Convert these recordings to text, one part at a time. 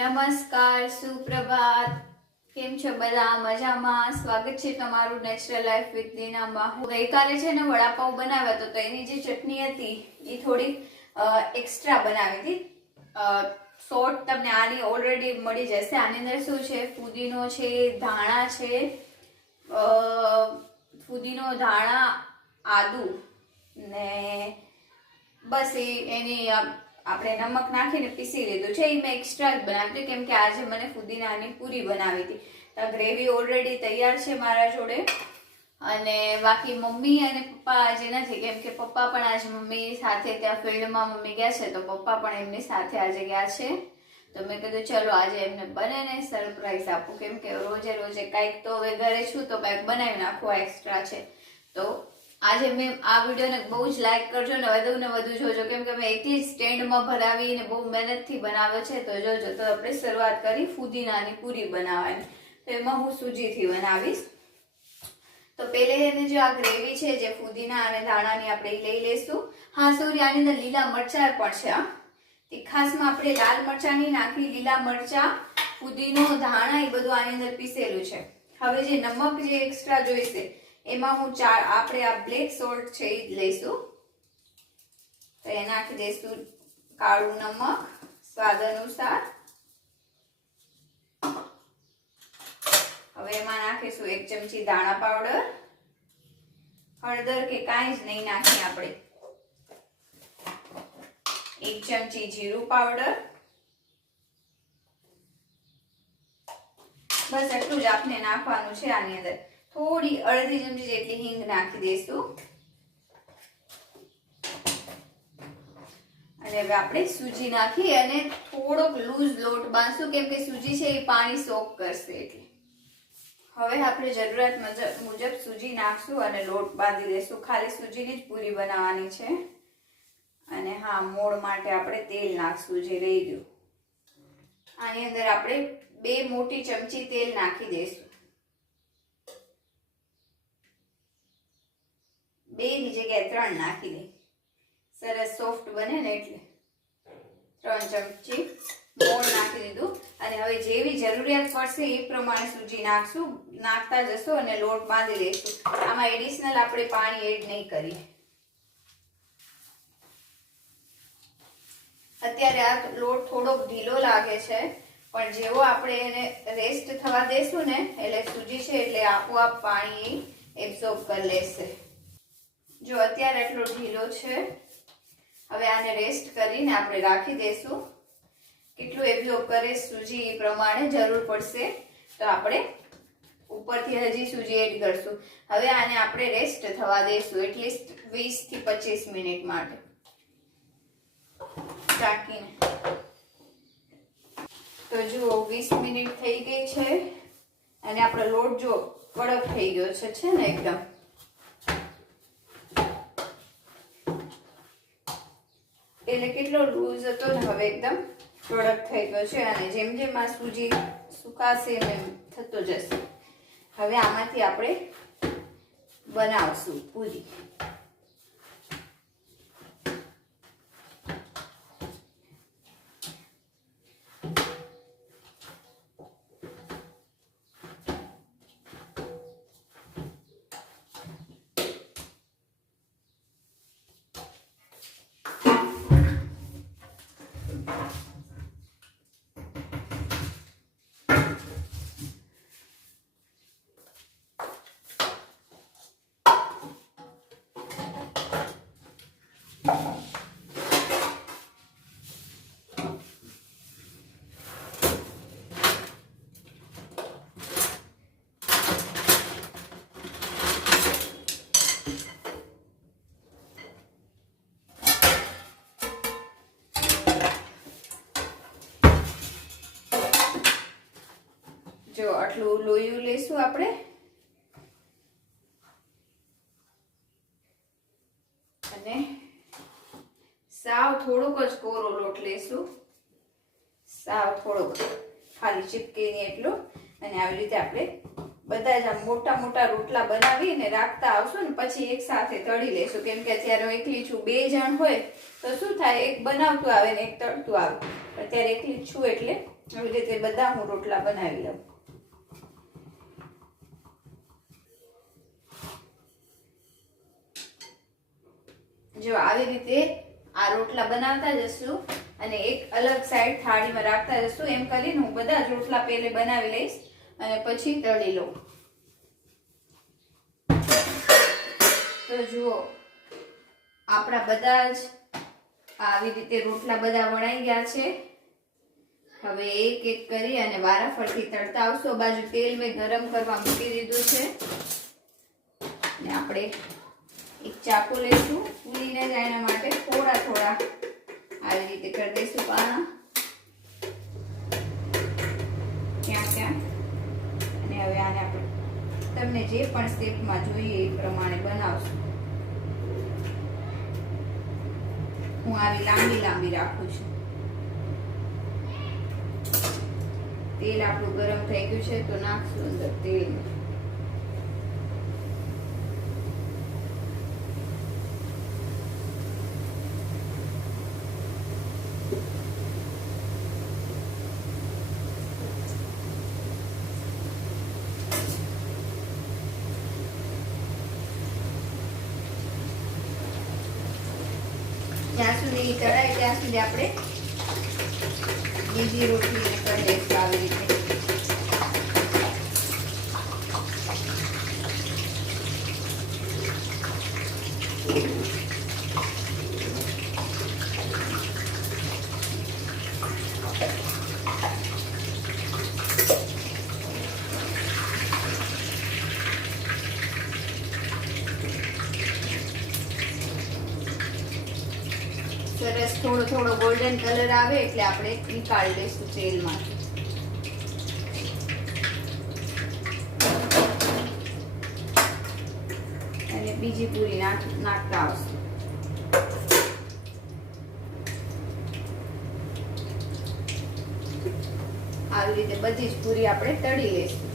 નમસ્કાર, સુપ્રભાત. કેમ છો બધા? મજામાં? સ્વાગત છે તમારું નેચરલ લાઈફ વિથ દીનામાં ગઈકાલે છે ને વડાપાઉં બનાવ્યા તો એની જે ચટણી હતી, એ થોડી એક્સ્ટ્રા બનાવી હતી. સોટ તમને આની ઓલરેડી મળી જશે. આની અંદર શું છે? ફુદીનો છે, ધાણા છે ફુદીનો, ધાણા, આદુ ને બસ એની આપણે નમક નાખીને પીસી લીધું છે, એ મેં એક્સ્ટ્રા જ બનાવ્યું કેમ કે આજે મને ફુદીનાની પૂરી બનાવી હતી. તો ગ્રેવી ઓલરેડી તૈયાર છે મારા જોડે. અને બાકી મમ્મી અને પપ્પા આજે નથી, કેમ કે પપ્પા પણ આજે મમ્મી સાથે ત્યાં ફિલ્ડમાં મમ્મી ગયા છે, તો પપ્પા પણ એમની સાથે આજે ગયા છે. તો મેં કીધું, ચલો, આજે એમને બંનેને સરપ્રાઈઝ આપું. કેમ કે રોજે રોજે કાંઈક તો હવે ઘરે છું, તો કાંઈક બનાવી નાખવું એક્સ્ટ્રા છે. તો આજે મેં આ વિડીયોને બહુ જ લાઈક કરજો ને વધુ ને વધુ જોજો. કેમ કે મેં એકલી સ્ટેન્ડમાં ભરાવીને બહુ મહેનતથી બનાવ્યો છે. તો જોજો, તો આપણે શરૂઆત કરી ફુદીનાની પૂરી બનાવવાની. તો એમાં હું સૂજીથી બનાવીશ. તો પેલે એને જે આ ગ્રેવી છે, જે ફુદીના અને ધાણાની આપણે લઈ લઈશું. હા સોરી આની અંદર લીલા મરચાં પણ છે, હા. તીખાસમાં આપણે લાલ મરચાંની નાખી, લીલા મરચાં, ફુદીનો, ધાણા, એ બધું આની અંદર પીસેલું છે. હવે જે નમક જે એક્સ્ટ્રા જોઈશે એમાં હું ચાર આપણે આ બ્લેક સોલ્ટ છે એ લઈશું. તો એ નાખી દઈશું કાળું નમક, સ્વાદ અનુસાર. હવે એમાં નાખીશું એક ચમચી દાણા પાવડર. હળદર કે કાંઈ જ નહીં નાખીએ આપણે. એક ચમચી જીરું પાવડર. બસ એટલું જ આપણે નાખવાનું છે આની અંદર. થોડી અડધી ચમચી જેટલી હિંગ નાખી દઈશું. અને હવે આપણે સૂજી નાખી અને થોડોક લૂઝ લોટ બાંધશું, કેમ કે સૂજી છે એ પાણી સોક કરશે એટલે. હવે આપણે જરૂરિયાત મુજબ સૂજી નાખશું અને લોટ બાંધી દઈશું. ખાલી સૂજીની જ પૂરી બનાવવાની છે. અને હા મોળ માટે આપણે તેલ નાખશું જે રહી ગયું. આની અંદર આપણે બે મોટી ચમચી તેલ નાખી દઈશું. બે ની જગ્યાએ ત્રણ નાખી દે. સરસ સોફ્ટ બને ને એટલે. ત્રણ ચમચી મોણ નાખી દીધું. અને હવે જેવી જરૂરિયાત પડશે એ પ્રમાણે સૂજી નાખશું. નાખતા જશો અને લોટ બાંધી લઈશું આમાં એડિશનલ આપણે પાણી એડ નહીં કરીએ. અત્યારે આ લોટ થોડોક ઢીલો લાગે છે, પણ જેવો આપણે એને રેસ્ટ થવા દેશું ને, એટલે સૂજી છે એટલે આપોઆપ પાણી એબ્ઝોર્બ કરી લેશે. જો અત્યારે એટલો ઢીલો છે, હવે આને રેસ્ટ કરીને આપણે રાખી દઈશું. કેટલું એબ્ઝોર્બ કરે સૂજી એ પ્રમાણે જરૂર પડશે, તો આપણે ઉપરથી હજી સૂજી એડ કરશું. હવે આને આપણે રેસ્ટ થવા દઈશું એટલીસ્ટ વીસથી પચીસ મિનિટ માટે. ઢાંકીને તો જુઓ, વીસ મિનિટ થઈ ગઈ છે, અને આપણો લોટ જો કડક થઈ ગયો છે છે ને એકદમ? એટલે કેટલો લૂઝ હતો ને હવે એકદમ પ્રોડક્ટ થઈ ગયો છે અને જેમ જેમ આ સૂજી સુકાશે એમ થતો જશે. હવે આમાંથી આપણે બનાવશું પૂરી. જો, આટલું લોયું લઈશું આપણે. અને સાવ થોડોક જ કોરો લોટ લેશું. સાવ થોડોક. ખાલી ચીપકે નહીં એટલો. અને આવી રીતે આપણે બધા જ આમ મોટા મોટા રોટલા બનાવીને રાખતા આવશું ને પછી એક સાથે તળી લેશું. કેમ કે અત્યારે હું એકલી છું, બે જણ હોય, તો શું થાય, એક બનાવતું આવે ને એક તળતું આવે. અત્યારે એકલી છું એટલે આવી રીતે બધા હું રોટલા બનાવી લઉં. જો આવી રીતે આ રોટલા બનાવતા જશું અને એક અલગ સાઈડ થાળીમાં રાખતા જશું. એમ કરીને હું બધા જ રોટલા પહેલે બનાવી લઈશ અને પછી તળી લઉં. તો જુઓ, આપણા બધા જ આવી રીતે રોટલા બધા વણાઈ ગયા છે. હવે એક એક કરી અને વારાફરથી તળતા આવશો. બાજુ તેલ મેં ગરમ કરવા મૂકી દીધું છે. ને આપણે એક ચાકુ લઈશું, ફૂલીને જાય એના માટે થોડા થોડા આવી રીતે કરી દઈશું પાણા ક્યાં ક્યાં? અને હવે આને આપણે તમને જે પણ સ્ટેપમાં જોઈએ એ પ્રમાણે બનાવશું. હું આવી લાંબી લાંબી રાખું છું. તેલ આપણું ગરમ થઈ ગયું છે, તો નાખશું અંદર તેલ જ્યાં સુધી ચડાય ત્યાં સુધી આપણે બીજી રોટલી કરી દઈશું આવી રીતે સરસ થોડો થોડો ગોલ્ડન કલર આવે એટલે આપણે નીકાળી લઈશું તેલમાંથી. અને બીજી પૂરી નાખ, નાખતા આવશે. આવી રીતે બધી જ પૂરી આપણે તળી લઈશું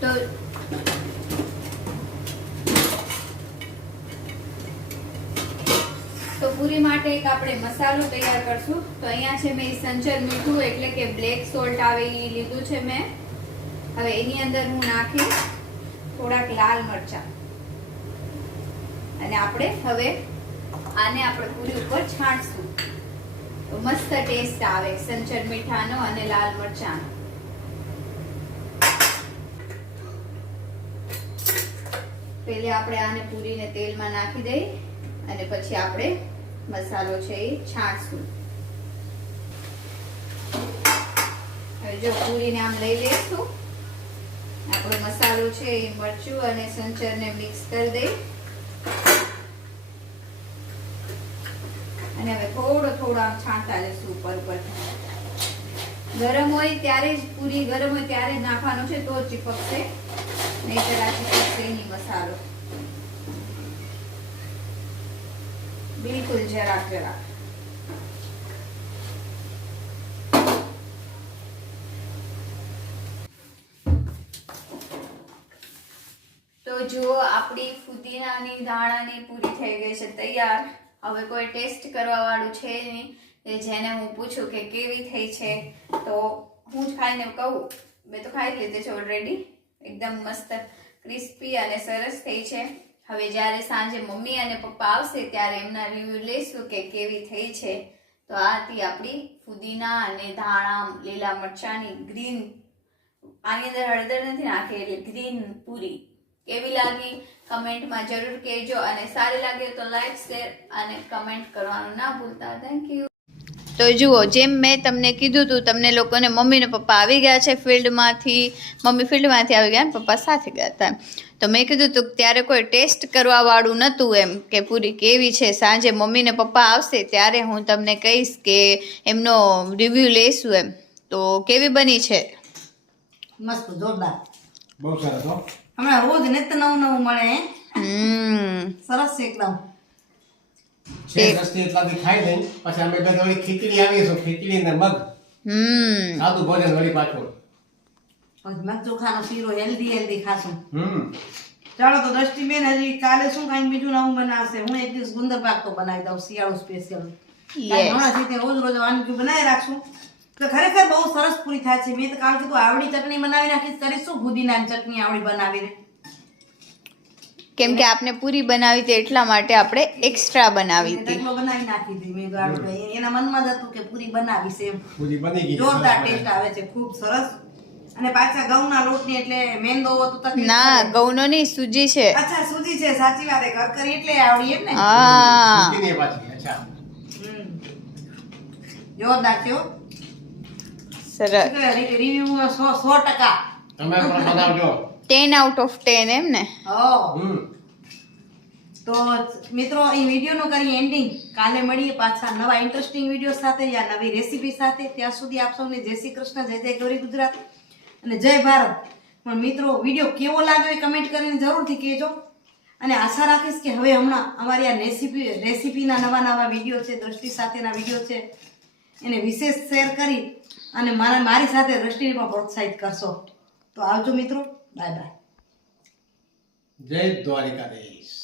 તો તો પૂરી માટે એક આપણે મસાલો તૈયાર કરશું. તો અહીંયા છે મેં સંચર મીઠું એટલે કે બ્લેક સોલ્ટ આવે એ લીધું છે મેં. હવે એની અંદર હું નાખીશ થોડાક લાલ મરચાં. અને આપણે હવે આને આપણે પૂરી ઉપર છાંટશું. તો મસ્ત ટેસ્ટ આવે સંચર મીઠાનો અને લાલ મરચાંનો. પહેલે આપણે આને પૂરીને તેલમાં નાખી દઈ અને પછી આપણે મસાલો છે એ છાંટશું. હવે જો પૂરીને આમ લઈ લઈશું. આપણો મસાલો છે એ મરચું અને સંચરને મિક્સ કરી દઈ. અને હવે થોડો થોડો આમ છાંટતા જશું ઉપર ઉપર. ગરમ હોય ત્યારે જ પૂરી ગરમ હોય ત્યારે જ નાખવાનો છે, તો ચીપકશે. નહીં આ ચીપકશે નહીં મસાલો. બિલકુલ જરાક જરાક. તો જુઓ આપણી ફુદીનાની ધાણાની પૂરી થઈ ગઈ છે તૈયાર. હવે કોઈ ટેસ્ટ કરવા વાળું છે નહીં. જેને હું પૂછું કે કેવી થઈ છે, તો હું જ ખાઈને કહું. મેં તો ખાઈ લીધી છે ઓલરેડી એકદમ મસ્ત ક્રિસ્પી અને સરસ થઈ છે. હવે જ્યારે સાંજે મમ્મી અને પપ્પા આવશે ત્યારે એમના રિવ્યુ લઈશું કે કેવી થઈ છે. તો આ હતી આપણી ફુદીના અને ધાણા, લીલા મરચાંની ગ્રીન આની અંદર હળદર નથી નાખી એટલે ગ્રીન પૂરી. કેવી લાગી? કમેન્ટમાં જરૂર કહેજો અને સારી લાગે તો લાઈક શેર અને કમેન્ટ કરવાનું ના ભૂલતા. થેન્ક યુ તો જુઓ જેમ મેં તમને કીધું હતું તમને લોકોને મમ્મી ને પપ્પા આવી ગયા છે ફિલ્ડમાંથી. મમ્મી ફિલ્ડમાંથી આવી ગયા ને પપ્પા સાથે ગયા હતા. તો મેં કીધું હતું ત્યારે કોઈ ટેસ્ટ કરવા વાળું નહોતું એમ કે પૂરી કેવી છે? સાંજે મમ્મી ને પપ્પા આવશે ત્યારે હું તમને કહીશ કે એમનો રિવ્યૂ લઈશું એમ. તો કેવી બની છે? મસ્ત જોરદાર. બહુ સરસ હમણાં રોજ નિત્ય નવું નવું મળે. હમ. સરસ છે એકદમ. છે રસ્તે એટલાથી ખાઈ લઈ પછી અમે બે વળી ખીચડી આવી ખીચડી ને મગ. હમ. સાદું ભોજન વળી પાછું. મગ ચોખાનો શીરો હેલ્ધી હેલ્ધી ખાશું. હમ. ચાલો તો દ્રષ્ટિબેન હજી કાલે શું કાંઈ બીજું નવું બનાવશે? હું એક દિવસ ગુંદર પાક તો બનાવી દઉં શિયાળો સ્પેશિયલ રોજ રોજ વાનગી બનાવી રાખશું. તો ખરેખર બહુ સરસ પૂરી થાય છે. મેં તો કાલ કીધું આવડી ચટણી બનાવી નાખીશ કરીશું ફુદીનાની ચટણી આવડી બનાવીને? કેમ કે આપને પૂરી બનાવી હતી એટલા માટે આપણે એક્સ્ટ્રા બનાવી હતી. બનાવી નાખી હતી. મેં એના મનમાં જ હતું કે પૂરી બનાવીશ એમ. પૂરી બની ગઈ છે. જોરદાર ટેસ્ટ આવે છે ખૂબ સરસ. અને પાછા ઘઉંના લોટની એટલે મેંદો તો તકલીફ ના. ઘઉંનો નહીં સૂજી છે. અચ્છા સૂજી છે સાચી વાત ઘર કરી એટલે આવડી એમ ને? હા. સૂજી ને પાછી અચ્છા. જોરદાર છે સરસ. શું કહેવાય, રી- review સો સો ટકા. તમે પણ બનાવજો. ટેન આઉટ ઓફ ટેન એમ ને? હમ. તો મિત્રો અહીં વિડીયોનો કરી એન્ડિંગ કાલે મળીએ પાછા નવા ઇન્ટરેસ્ટિંગ વીડિયો સાથે યા નવી રેસીપી સાથે. ત્યાં સુધી આપ સૌને જય શ્રી કૃષ્ણ જય જય ગૌરી ગુજરાત અને જય ભારત. પણ મિત્રો વીડિયો કેવો લાગ્યો એ કમેન્ટ કરીને જરૂરથી કહેજો. અને આશા રાખીશ કે હવે હમણાં અમારી આ રેસીપી રેસીપીના નવા નવા વીડિયો છે દ્રષ્ટિ સાથેના વીડિયો છે. એને વિશેષ શેર કરી અને મારા મારી સાથે દ્રષ્ટિને પણ પ્રોત્સાહિત કરશો. તો આવજો મિત્રો. બાય બાય જય દ્વારિકાધીશ